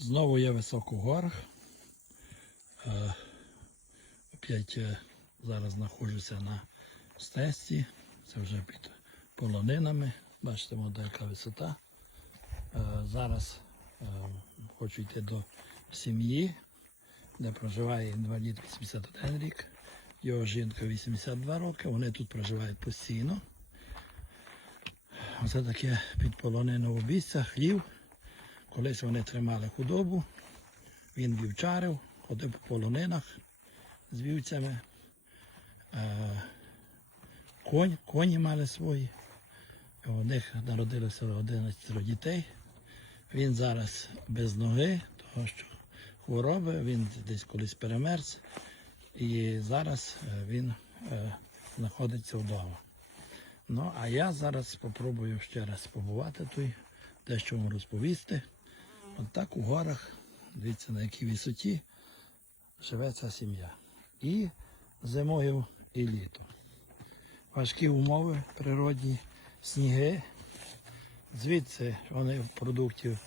Знову я високо в горах. Е, Опять е, зараз знаходжуся на стесті. Це вже під полонинами. Бачите, яка висота. Е, Зараз хочу йти до сім'ї, де проживає інвалід 81 рік. Його жінка 82 роки. Вони тут проживають постійно. Оце таке підполонене обійстя, хлів. Колись вони тримали худобу, він вівчарив, ходив по полонинах з вівцями. Е, конь, коні мали свої. У них народилося 11 дітей. Він зараз без ноги, тому що хвороби, він десь колись перемерз. І зараз е, він е, знаходиться вдома. Ну, а я зараз спробую ще раз побувати тут, дещо вам розповісти. От так у горах, дивіться на якій висоті живе ця сім'я. І зимою, і літом. Важкі умови природні, сніги. Звідси вони продуктів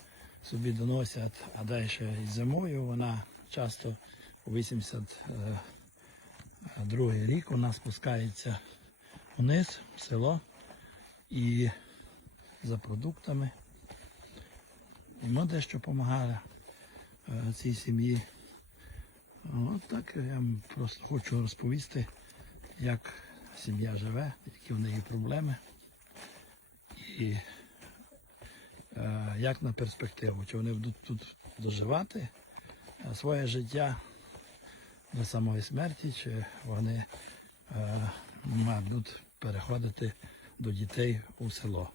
собі доносять, а далі і зимою вона часто у 82 рік вона спускається вниз в село і за продуктами. І ми дещо допомагали е, цій сім'ї. От так я просто хочу розповісти, як сім'я живе, які в неї проблеми. І е, як на перспективу, чи вони будуть тут доживати е, своє життя до самої смерті, чи вони е, будуть переходити до дітей у село.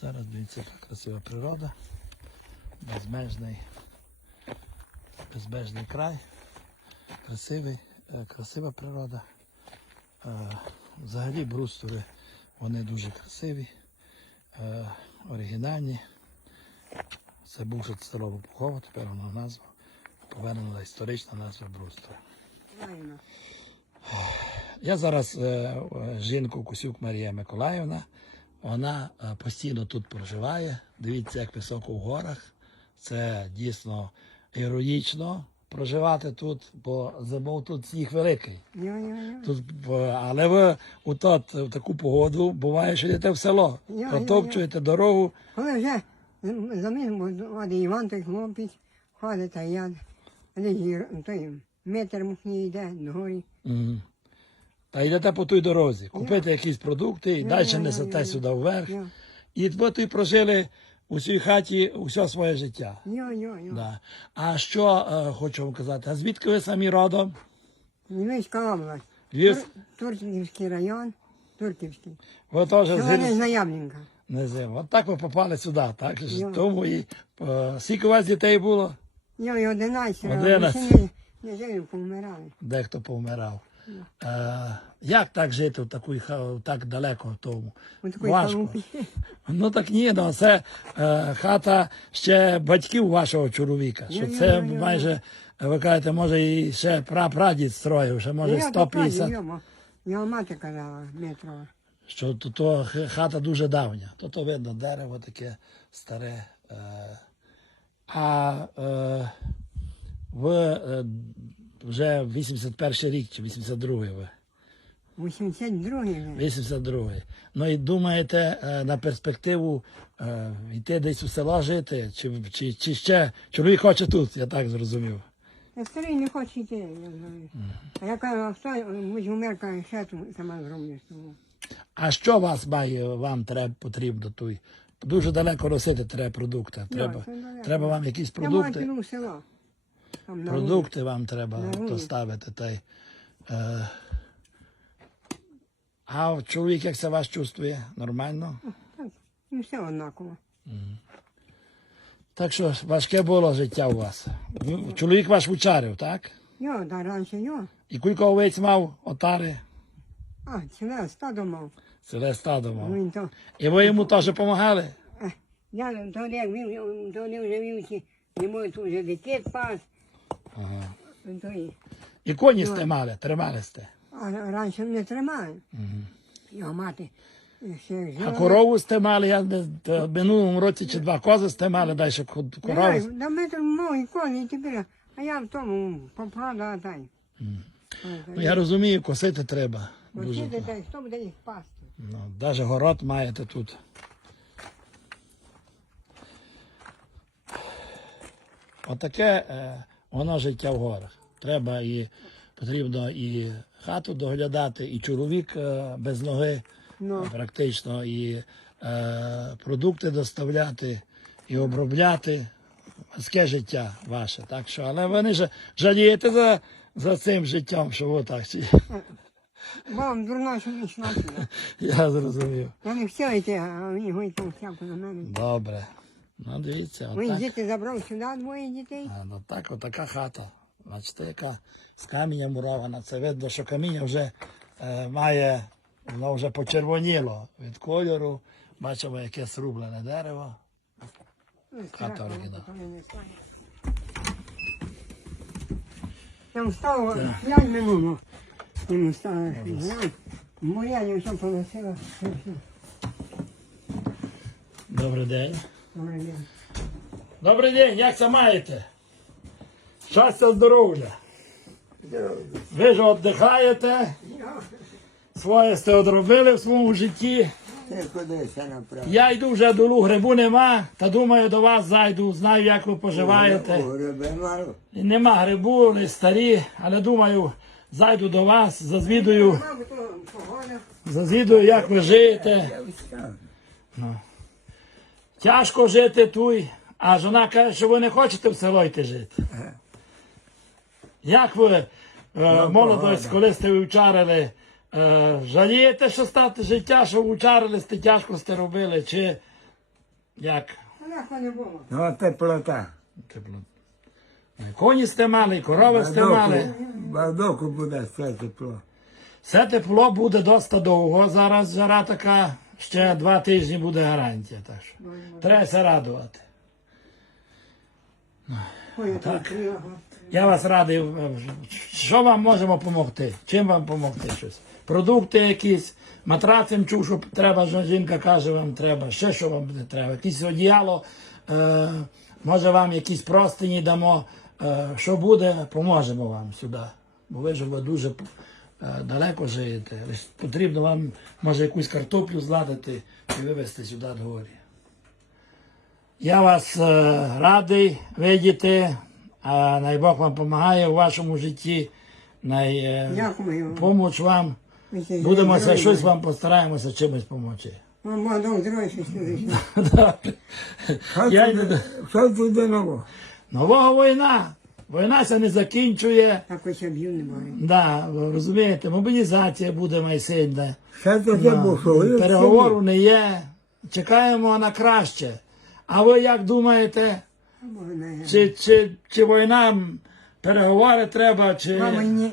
Зараз дивіться, яка красива природа, безмежний, безмежний край, красивий, е, красива природа. Е, Взагалі брустори вони дуже красиві, е, оригінальні. Це бувше село Лопухово, тепер воно назва, повернена історична назва брустора. Я зараз жінку Кусюк Марія Миколаївна. Вона е, постійно тут проживає. Дивіться, як високо в горах. Це дійсно героїчно проживати тут, бо зимов тут сніг великий. Тут, але ви у тот, в таку погоду буває, що йдете в село, протопчуєте дорогу. Коли вже заміж води Іван той хлопець, ходить, та я метр мухні йде догорі. Та йдете по той дорозі, купити якісь продукти і далі несете сюди вверх. І ви тут прожили у цій хаті усе своє життя. Да. А що е, хочу вам казати? А звідки ви самі родом? Німецька область. Львів? Турківський район, Турківський. Ви теж з Незнаявленка. не зим. От так ви попали сюди, так? Ж. Тому і е, скільки у вас дітей було? Йо, і 11. а Одинадцять. всі Не, не жили, помирали. Дехто повмирав. Е, як так жити в такій так далеко в тому? Важко. Ну так ні, ну це е, хата ще батьків вашого чоловіка. Що це майже, ви кажете, може і ще прапрадід строїв, ще може Я 150. його, його мати казала, Метрова. що то, то хата дуже давня. То, то видно дерево таке старе. Е, а е, ви е, вже 81 рік чи 82-й ви? 82-й вже. 82-й. Ну і думаєте е, на перспективу е, йти десь у село жити, чи, чи, чи ще чоловік хоче тут, я так зрозумів. Я старий не хочу йти, я знаю. А я кажу, а хто будь умер, каже, ще тут сама зроблю з. А що вас має, вам треба потрібно тут? Дуже далеко носити треба продукти. Треба, це треба вам якісь Я маю продукти. в село. Продукти вам треба доставити. Та й, е, а чоловік як це вас чувствує? Нормально? Ну, все однаково. Так що важке було життя у вас. Чоловік ваш вчарив, так? Йо, та раніше йо. І кілька овець мав отари, А, ціле стадо мав. ціле стадо Ну, мав. Він то, І ви йому теж допомагали? е, я то як він, то не вже вівці, не можу тут вже дитя пас. Ага. І. Коні сте мали, тримали сте. А раніше не тримали. Угу. Його мати А корову сте мали, я не в минулому році чи два кози сте мали, дай ще ко- Не знаю, корови. Да ми тут мої коні тепер, а я в тому та й. Ну, я розумію, косити треба. Дуже. Та й хто буде їх пасти? Ну, навіть город маєте тут. Отаке е, воно життя в горах. Треба і потрібно і хату доглядати, і чоловік е, без ноги Ну. практично, і е, продукти доставляти, і обробляти. Важке життя ваше. Так що, але ви не жалієте за, за цим життям, що ви так. чи- Вам дурно, що не. Я зрозумів. Я не хотів йти, а він гойком всяку на мене. Добре. Ну, дивіться, Мої отак. діти забрав сюди двоє дітей. А, ну так, отака хата. Бачите, яка з каміння мурована. Це видно, що каміння вже е, має, воно вже почервоніло від кольору. Бачимо, яке срублене дерево. Хата оригінал. Там стало минут. Йому стало. Моя не все поносила. Добрий день. Добрий день. Як це маєте? Щастя, здоров'я. Ви ж віддихаєте, своє сте одробили в своєму житті. Я йду вже до Лу, грибу нема, та думаю, до вас зайду, знаю, як ви поживаєте. Нема грибу, не старі, але думаю, зайду до вас, зазвідую, зазвідую, як ви живете. Тяжко жити тут, а жона каже, що ви не хочете в село йти жити. Як ви, е, молодость, коли сте вивчарили, е, жалієте, що стати життя, що вивчарили, сте тяжко сте робили, чи як? Легко не було. Ну, теплота. Тепло. Коні сте мали, корови сте мали. Бадоку буде все тепло. Все тепло буде доста довго. Зараз жара така, ще два тижні буде гарантія. Так що треба радувати. Ой, так. Я вас радий. е, Що вам можемо допомогти? Чим вам допомогти щось? Продукти якісь, матрацем чув, що треба, жінка каже, вам треба, ще що вам не треба, якесь одіяло, е, може вам якісь простині дамо. Е, що буде, поможемо вам сюди. Бо ви ж ви дуже далеко живете. Лиш Потрібно вам, може, якусь картоплю зладити і вивезти сюди до горі. Я вас е, радий видіти, а най Бог вам допомагає у вашому житті. Най е, Дякую. помоч вам. Будемо щось вам постараємося чимось допомогти. Вам Бог здоров'я, що сюди. Йду. Що туди нового? Війна. Війна це не закінчує. Так ось б'ю не буває. Да, ви розумієте, мобілізація буде майсильна. Що таке було? Переговору не є. Чекаємо на краще. А ви як думаєте, чи, чи, чи війна переговори треба, чи Мама ні.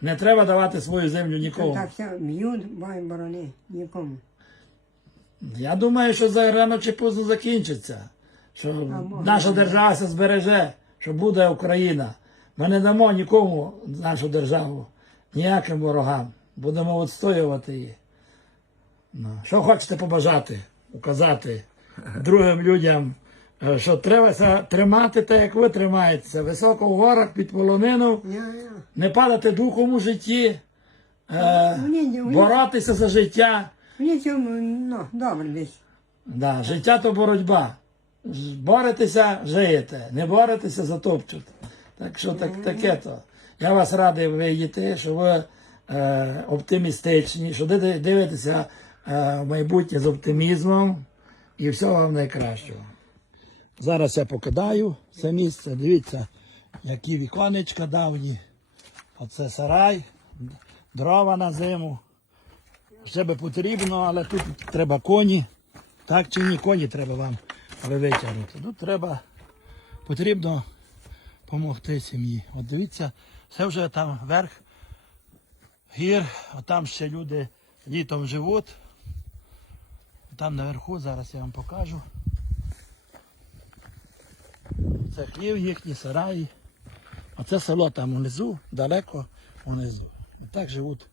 не треба давати свою землю нікому? Так все б'ють, бай борони, нікому. Я думаю, що за рано чи поздно закінчиться. Що наша держава збереже, що буде Україна. Ми не дамо нікому нашу державу, ніяким ворогам. Будемо відстоювати її. Ну, Що хочете побажати, указати другим людям, е, що треба тримати так, як ви тримаєтеся, високо в горах під полонину, не падати духом у житті, е, мені, боротися за життя. мені цьому, ну, добре десь. Да, життя то боротьба. Боретеся, жиєте, не боретеся, затопчуть. Так що так, таке то. Я вас радий видіти, що ви е, оптимістичні, що дивитеся е, в майбутнє з оптимізмом і всього вам найкращого. Зараз я покидаю це місце. Дивіться, які віконечка давні. Оце сарай, дрова на зиму. Ще би потрібно, але тут треба коні. Так чи ні, коні треба вам але витягнути. Тут треба, потрібно допомогти сім'ї. От дивіться, це вже там верх гір, а там ще люди літом живуть. Там наверху, зараз я вам покажу. Це хлів їхні сараї. А це село там унизу, далеко унизу. І так живуть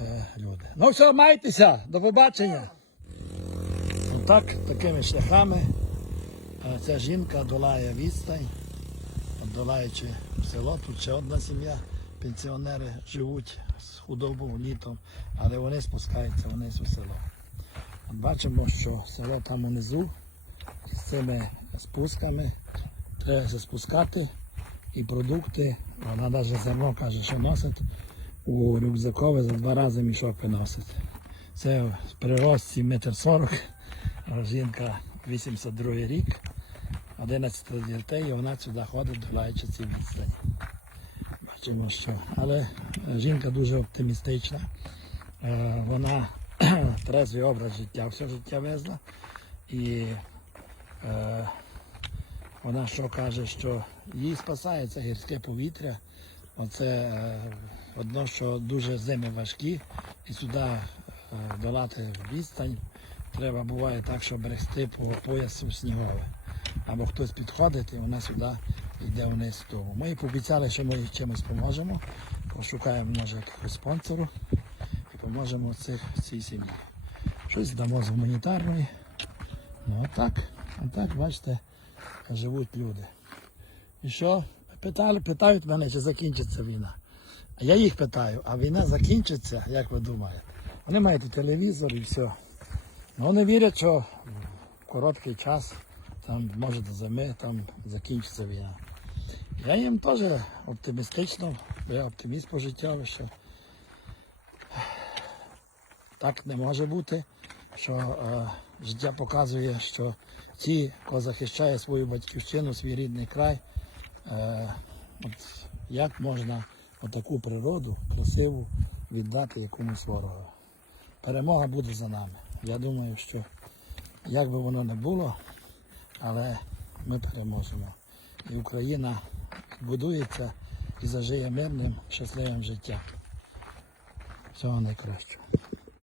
е, люди. Ну все, майтеся, до побачення. Отак, такими шляхами ця жінка долає відстань, долаючи село, тут ще одна сім'я, пенсіонери живуть з худобою літом, але вони спускаються вниз у село. Бачимо, що село там унизу, з цими спусками треба спускати і продукти, вона навіть зерно каже, що носить у рюкзакове за два рази мішок виносить. Це в прирості метр сорок, жінка 82 рік, 11 дітей, і вона сюди ходить, долаючи ці відстані. Бачимо, що. Але жінка дуже оптимістична. Е, Вона трезвий образ життя, все життя везла. І е, вона що каже, що їй спасається гірське повітря. Оце е, одно, що дуже зими важкі, і сюди долати відстань. Треба буває так, що берегти по поясу снігове. Або хтось підходить, і вона сюди йде вниз того. Ми пообіцяли, що ми їй чимось поможемо. Пошукаємо, може, якогось спонсору і поможемо цих, цій сім'ї. Щось дамо з гуманітарної. Ну отак, отак, бачите, живуть люди. І що? Питали, питають мене, чи закінчиться війна. А я їх питаю, а війна закінчиться, як ви думаєте? Вони мають телевізор і все. Ну, вони вірять, що в короткий час, там, може до зими, там закінчиться війна. Я їм теж оптимістично, бо я оптиміст по життю, що так не може бути, що е, життя показує, що ті, хто захищає свою батьківщину, свій рідний край, е, от як можна отаку природу красиву віддати якомусь ворогу. Перемога буде за нами. Я думаю, що як би воно не було, але ми переможемо. І Україна будується і зажиє мирним, щасливим життям. Всього найкращого.